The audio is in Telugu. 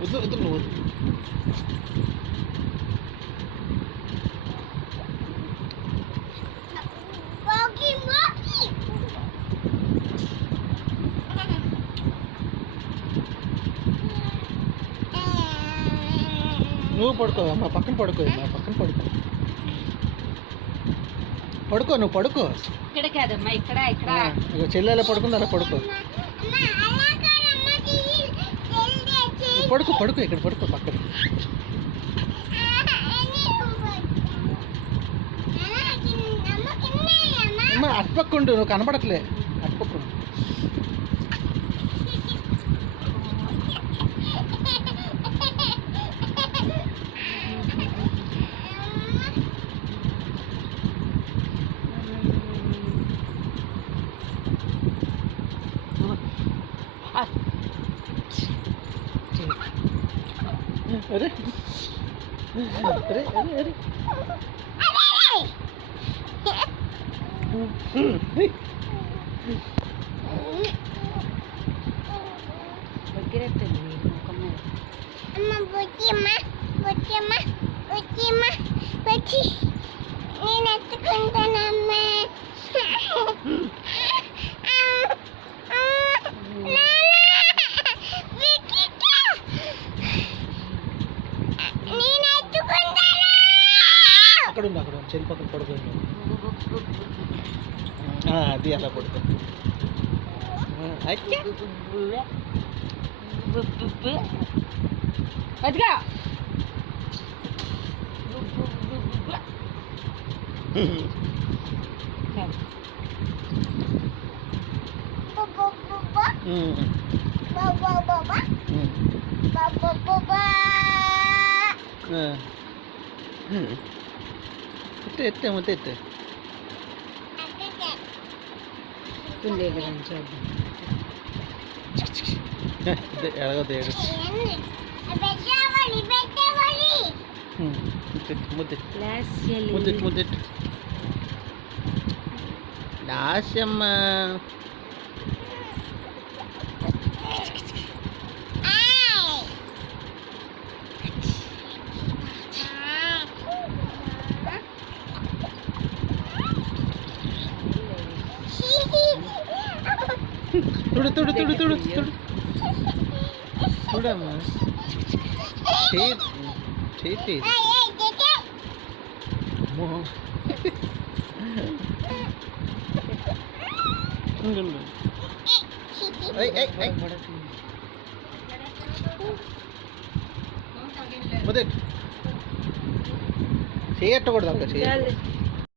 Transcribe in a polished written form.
వద్దు వద్దు నువ్వు వద్దు. నువ్వు పడుకో మా పక్కన పడుకో, మా పక్కన పడుకో. పడుకో నువ్వు పడుకో. ఇక్కడ కాదమ్మా, ఇక్కడ ఇక్కడ చెల్లెలా పడుకుంది అలా పడుకో. పడుకో పడుకో ఇక్కడ పడుకో పక్కన. అమ్మా అటుపక్కుండు, నువ్వు కనపడట్లే. అటుపక్కుండు. अरे अरे अरे अरे అక్కడ చెల్లి పక్కన పడుకుంది. అది అలా పడుకో. అదిగా ఎత్తే మొత్తం ఎత్తే ఎలాగో ముద్దెట్టు ముద్దెట్టు లాస్యమ్మ. తుడు తుడు తుడు తుడు తుడు చూడమ్మా. చేతి మొదటి చేయట్టకూడదు అక్క చేయాలి.